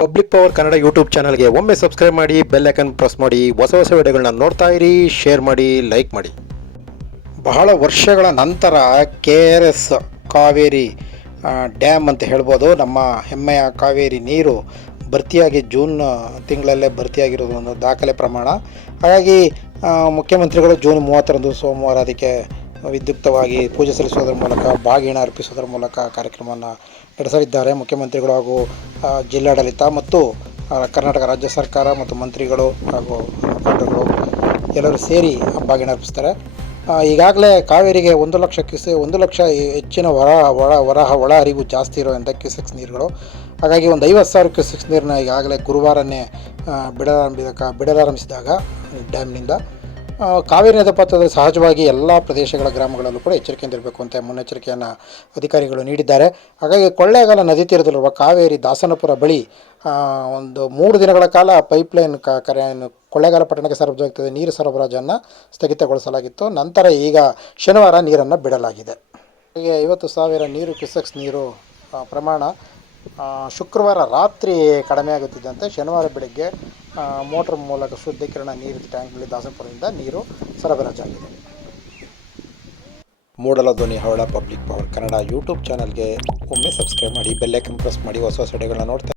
Public power Kannada YouTube ಚಾನಲ್ಗೆ ಒಮ್ಮೆ subscribe ಮಾಡಿ ಬೆಲ್ ಐಕನ್ ಪ್ರೆಸ್ ಮಾಡಿ, ಹೊಸ ಹೊಸ ವಿಡಿಯೋಗಳನ್ನ ನೋಡ್ತಾ ಇರಿ ಶೇರ್ ಮಾಡಿ ಲೈಕ್ ಮಾಡಿ. ಬಹಳ ವರ್ಷಗಳ ನಂತರ K R S Kaveri dam ಅಂತ ಹೇಳ್ಬೋದು. ನಮ್ಮ ಹೆಮ್ಮೆಯ ಕಾವೇರಿ ನೀರು ಭರ್ತಿಯಾಗಿ ಜೂನ್ ತಿಂಗಳಲ್ಲೇ ಭರ್ತಿಯಾಗಿರೋದು ಒಂದು ದಾಖಲೆ ಪ್ರಮಾಣ. ಹಾಗಾಗಿ ಮುಖ್ಯಮಂತ್ರಿಗಳು ಜೂನ್ ಮೂವತ್ತರಂದು ಸೋಮವಾರ ಅದಕ್ಕೆ ವಿದ್ಯುಕ್ತವಾಗಿ ಪೂಜೆ ಸಲ್ಲಿಸುವುದರ ಮೂಲಕ ಬಾಗಿನ ಅರ್ಪಿಸೋದ್ರ ಮೂಲಕ ಕಾರ್ಯಕ್ರಮವನ್ನು ನಡೆಸಲಿದ್ದಾರೆ. ಮುಖ್ಯಮಂತ್ರಿಗಳು ಹಾಗೂ ಜಿಲ್ಲಾಡಳಿತ ಮತ್ತು ಕರ್ನಾಟಕ ರಾಜ್ಯ ಸರ್ಕಾರ ಮತ್ತು ಮಂತ್ರಿಗಳು ಹಾಗೂ ಮುಖಂಡರು ಎಲ್ಲರೂ ಸೇರಿ ಬಾಗಿಣ ಅರ್ಪಿಸ್ತಾರೆ. ಈಗಾಗಲೇ ಕಾವೇರಿಗೆ ಒಂದು ಲಕ್ಷ ಕ್ಯೂಸೆ ಒಂದು ಲಕ್ಷ ಹೆಚ್ಚಿನ ಹೊರ ಒಳ ಹೊರ ಒಳ ಹರಿವು ಜಾಸ್ತಿ ಇರುವಂಥ ಕ್ಯೂಸೆಕ್ಸ್ ನೀರುಗಳು. ಹಾಗಾಗಿ ಒಂದು ಐವತ್ತು ಸಾವಿರ ಕ್ಯೂಸೆಕ್ಸ್ ನೀರನ್ನ ಈಗಾಗಲೇ ಗುರುವಾರನೇ ಬಿಡಲಾರಂಭಿದ, ಬಿಡಲಾರಂಭಿಸಿದಾಗ ಡ್ಯಾಮ್ನಿಂದ ಕಾವೇರಿ ನದಿ ಪಾತ್ರದ ಸಹಜವಾಗಿ ಎಲ್ಲ ಪ್ರದೇಶಗಳ ಗ್ರಾಮಗಳಲ್ಲೂ ಕೂಡ ಎಚ್ಚರಿಕೆಯಿಂದ ಇರಬೇಕು ಅಂತ ಮುನ್ನೆಚ್ಚರಿಕೆಯನ್ನು ಅಧಿಕಾರಿಗಳು ನೀಡಿದ್ದಾರೆ. ಹಾಗಾಗಿ ಕೊಳ್ಳೇಗಾಲ ನದಿ ತೀರದಲ್ಲಿರುವ ಕಾವೇರಿ ದಾಸನಪುರ ಬಳಿ ಒಂದು ಮೂರು ದಿನಗಳ ಕಾಲ ಪೈಪ್ಲೈನ್ ಕ, ಕರೆ, ಕೊಳ್ಳೇಗಾಲ ಪಟ್ಟಣಕ್ಕೆ ಸರಬರಾಜಾಗ್ತದೆ ನೀರು ಸರಬರಾಜನ್ನು ಸ್ಥಗಿತಗೊಳಿಸಲಾಗಿತ್ತು. ನಂತರ ಈಗ ಶನಿವಾರ ನೀರನ್ನು ಬಿಡಲಾಗಿದೆ. ಹೀಗೆ ಐವತ್ತು ಸಾವಿರ ನೀರು ಕಿಸಕ್ಸ್ ನೀರು ಪ್ರಮಾಣ ಶುಕ್ರವಾರ ರಾತ್ರಿ ಕಡಿಮೆ ಆಗುತ್ತಿದ್ದಂತೆ ಶನಿವಾರ ಬೆಳಗ್ಗೆ ಮೋಟರ್ ಮೂಲಕ ಶುದ್ಧೀಕರಣ ನೀರು ಟ್ಯಾಂಕ್ನಲ್ಲಿ ದಾಸಪುರದಿಂದ ನೀರು ಸರಬರಾಜಾಗಿದೆ. ಮೂಡಲ ಧ್ವನಿ ಹವಳ ಪಬ್ಲಿಕ್ ಪವರ್ ಕನ್ನಡ ಯೂಟ್ಯೂಬ್ ಚಾನಲ್ಗೆ ಒಮ್ಮೆ ಸಬ್ಸ್ಕ್ರೈಬ್ ಮಾಡಿ ಬೆಲ್ಲೈಕನ್ ಪ್ರೆಸ್ ಮಾಡಿ, ಹೊಸ ಹೊಸ ಸಡೆಗಳನ್ನ ನೋಡ್ತಾ